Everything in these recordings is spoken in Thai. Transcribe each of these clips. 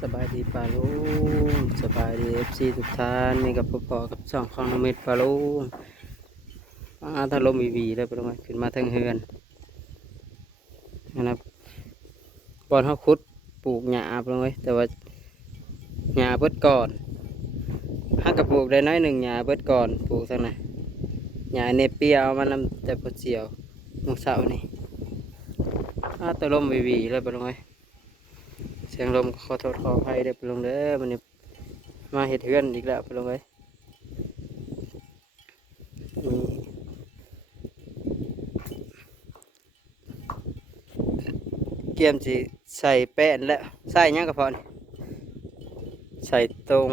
สบายดีปาลุงสบายดีเอฟซีทุกท่านมีกับพ่อพ่อกับช่องของน้องเม็ดปาลุงอาถ้าลมวีวีเลยปลงเอ้ยขึ้นมาทางเฮือนนะครับบอนเขาคุดปลูกหญ้าปลงเอ้แต่ว่าหญ้าเบิดก่อนห้ากับปลูกได้น้อยหนึ่งหญ้าเบิดก่อนปลูกทั้งนั้นหญ้าเนเปียเอามานำแต่ปเสียวมงเสานี่อาถ้าลมวีวีเลยปลงเอ้ สียงลมขอโทษขออภัยเด้อไปลงเด้อมันนี้มาเห็ดเฮือนอีกแล้วไปลงเลยนี่เกียมสิใส่แป้นแล้วใส่หยังกระเพาะนี่ใส่ตรง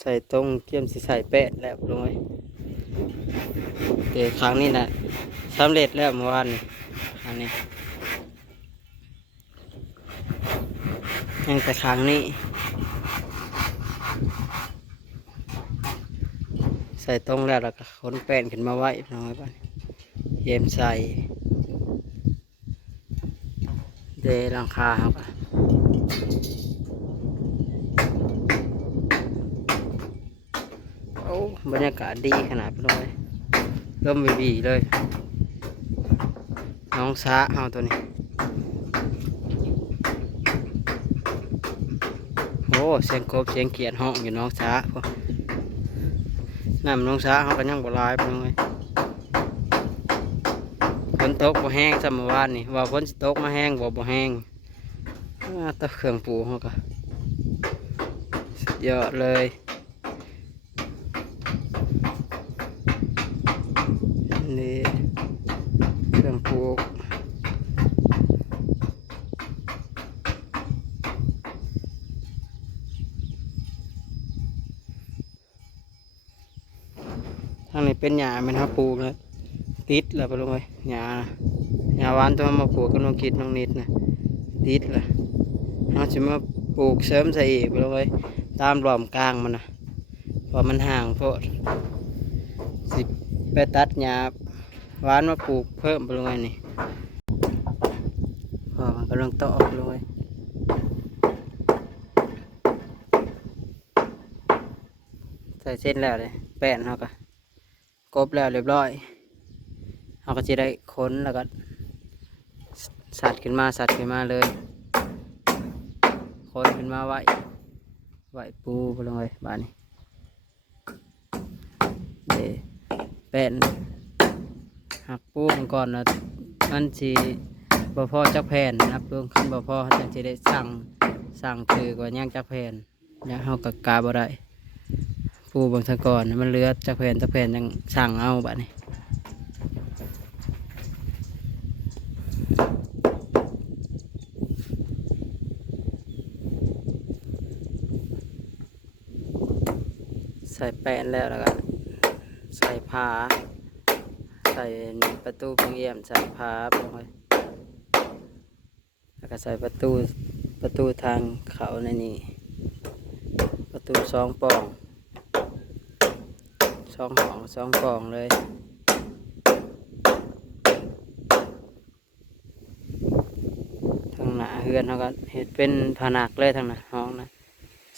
ใส่ตรงเกียมสิใส่แป้นแล้วไปลงเลยเดี๋ยวครั้งนี้นะสำเร็จแล้วเมื่อวานอันนี้ ยังแต่ครั้งนี้ ใส่ตรงแล้วแล้วก็ขนแป้นขึ้นมาไว้น้อยบ้านเยี่ยมใส่เดลังคาครับโอ้บรรยากาศดีขนาดนั้เลยเริ่มวีวีเลย น้องช้าเอาตัวนี้ อ้เสียงกบเสียงเขียนห้องอยู่น้องช้าพวกน้ำน้องช้าเขาก็ยังบ่ลายไปเลยฝนตกบ่แห้งสมวานนี่ว่าฝนตกมาแห้งบ่บ่แห้งตะเครื่องปูเขาก็เยอดเลยนี่เครื่องปลูก ทางนี้ เป็นหญ้าแมันครับปลูกแล้วติดแล้วไปลงไปหญ้าน่ะหญ้าหวานตัวมาปลูกกับน้องกิดน้องนิดนะติดและเราจะมาปลูกเสริมใส่อีกไปลงไปตามรอมกลางมันนะเพราะมันห่างโพดสิไปตัดหญ้าหวานมาปลูกเพิ่มไปลงไปนี่พอมันกำลังต่อไปลงไปใส่เส้นแล้วเลยแป้นเขาก็ กบแล้วเรียบร้อยเราก็จะได้ค้นแล้วก็สัตว์ขึ้นมาสัตว์ขึ้นมาเลยค้นขึ้นมาไหวไหวปูไปลงเลยบ้านนี้เดเป็นหักปูมันก่อนนะมันสีบ่พอจักแผ่นนะครับลุงขึ้นบ่พอจังจะได้สั่งสั่งถือกว่าย่างจักแผ่นย่างเฮากับกาบ่ได้ ปูบางสะก่อนมันเลือจากแผ่นจากแผ่นยังสั่งเอาบัดนี้ใส่แป้นแล้วแล้วก็ใส่ผ้าใส่ประตูเพียงเอี่ยมใส่ผ้าลงไปแล้วก็ใส่ประตูประตูทางเขาในนี้ประตูสองป่อง สองห้องสองกล่องเลยทางหน้าเฮือนเขาก็เห็ดเป็นผนักเลยทางหน้าห้องนะ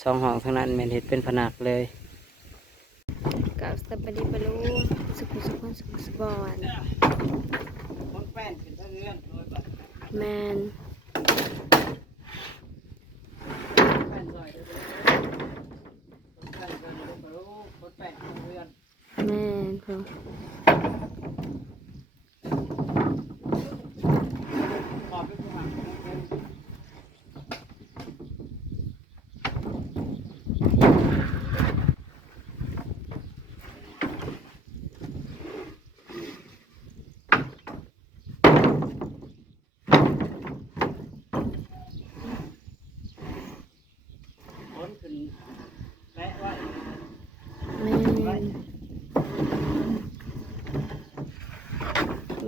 สองห้องทางนั้นแมันเห็ดเป็นผนักเลยกับสบดีปลูสุขสุขสุขสบอนคนแป้นเป็นทางเฮือนโดยบัดแมน แป้นซอยเด้อคนแป้นซอยเด้อบ่รู้คนแป้นทางเฮือน แม นพอ ขอบเป็นผนักของเพิ่น พ้นขึ้นแปะไว้ แมน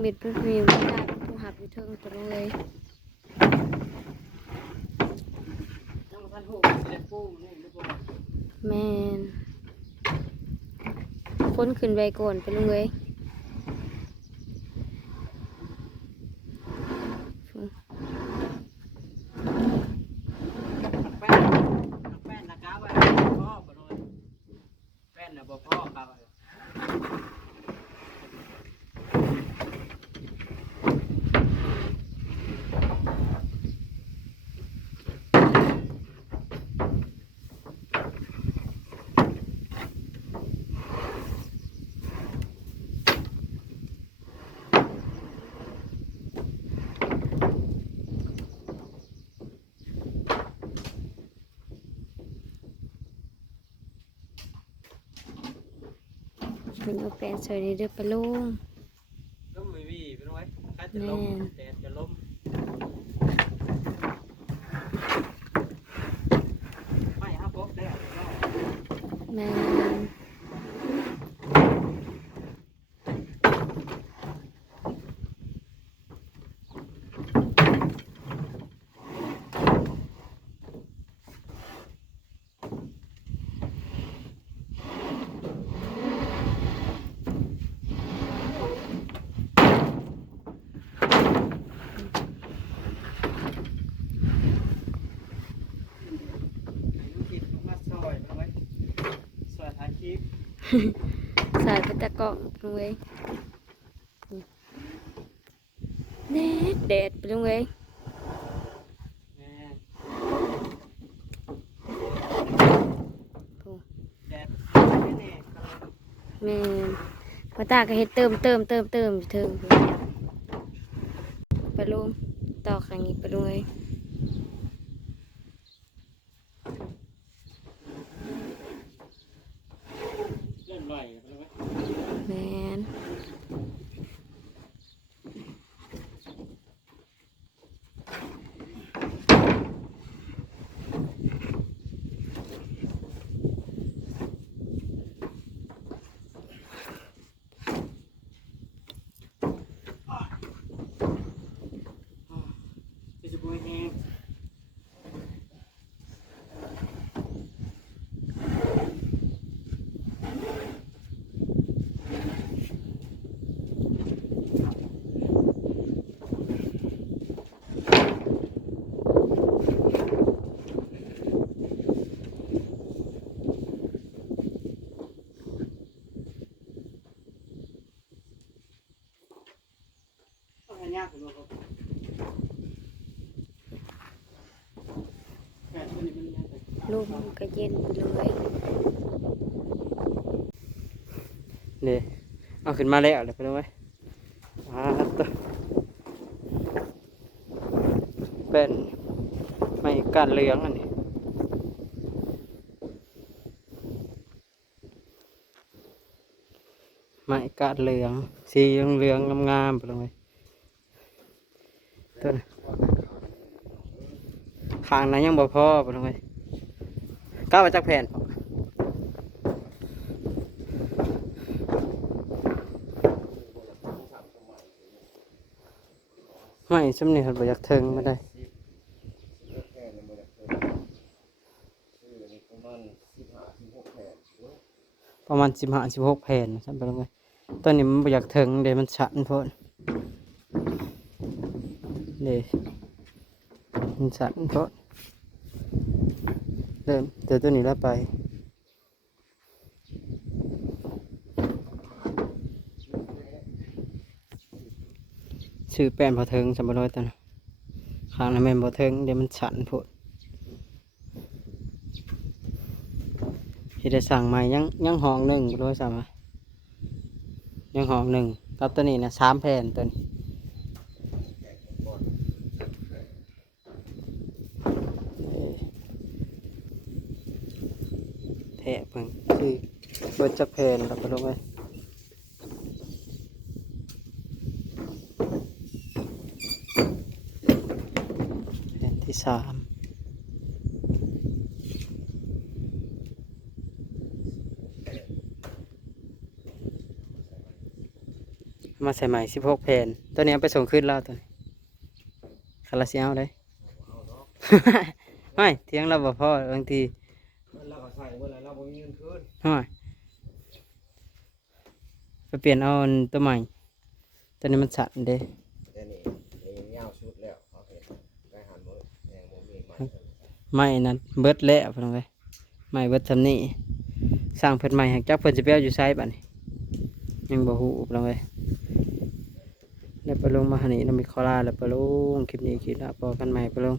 มิดเพื่อนมีวิญญาณผู้หับอยู่เทิงตัวเลยยังบ่ทันหูเสียปูนี่หรือบ่แมนค้นขึ้นไปก่อนไปลงเลย เป็นเอาแปลนสวยในเด้อปะลุง ก็ไม่มีเป็นไว้ถ้าจะแม่ล้มแดดจะล้มไม่ครับผมได้เอาไปแล้ว แม่น ให้ลูกคิดลูกมาซอยเอาไว้ซอยถ่ายคลิป สายไปตะเกาะปะลุงเอ้ยแดดแดดปลุงเอ้ยแม่พอตาก็เฮ็ดเติมเติมเติมเติมเทิงปลุงต่อข้งนี้ปลุงเอ้ย เลื่อนไหวไปแล้วไว้ แม่น จะจะบวยแห้ง ต้องให้ยากกว่านี้ครับแปดตัวนี้มันยากไป ลมก็เย็นปะลุงเอ้ยนี่เอาขึ้นมาแล้วเลยไปเลยไหมอ่าตัวเป็นไม่การเลี้ยงอันนี้ไม่การเหลือง สีเหลืองงงามๆไปเลยไหมต้นข้างนั้นยังบ่พอไปเลยไหม ก้าวจากแผ่นไม่สำเนียงบ่อยากเทิงไมาได้ประมาณสิบห้าสิบหกแผ่นนะครับไปลงไปตอนนี้มันบอยากเทิงเดี๋ยวมันชันโพดเดี๋ยวมันชันโพด เริ่มเดี๋ยวตัวนี้แล้วไปชื่อแป้นพอเทิงสมบูรณ์ตัวนะข้างนั้นแม่นพอเทิงเดี๋ยวมันฉันพูดที่ได้สั่งใหม่ยังยังห้องหนึ่งร้อยสามะยังห้องหนึ่งกับตัวนี้นะสามแผ่นตัวนี้เอ้ยแทะเพิ่งคือเบิดจะแผ่นแล้วก็ลงไปแผ่นที่สามมาใส่ใหม่สิบหกแผ่นตัวนี้ไปส่งขึ้นแล้วตัวนี้คาราเซียเอาเลย ไม่เที่ยงเราบ่พอบางที เราก็ใส่เมื่อไรเราบ่มีเงินคืนห้อยไปเปลี่ยนเอาอันตัวใหม่ตัวนี้มันสั่นเด้แต่นี่นี่ยาวชุดแล้วโอเคไปหันมือแดงบ่มีใหม่ไม่นั้นเบิดแล้วเพิ่นไปไม่เบิดทำนี่สร้างเพิ่นใหม่หักจักเพิ่นสิไปเอาอยู่ไซบัดนี้ยังบ่ฮู้เพิ่นไปแล้วไปลงมาหันนี้นำมีคอลาแล้วไปลงคลิปนี้คลิปหน้าพอกันใหม่ไปลง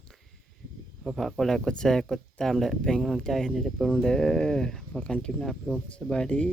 ก็ฝากกดไลค์กดแชร์กดตามและเป็นกำลังใจให้ในเด้อไปลงเด้อพอกันคลิปหน้าไปลงสบายดี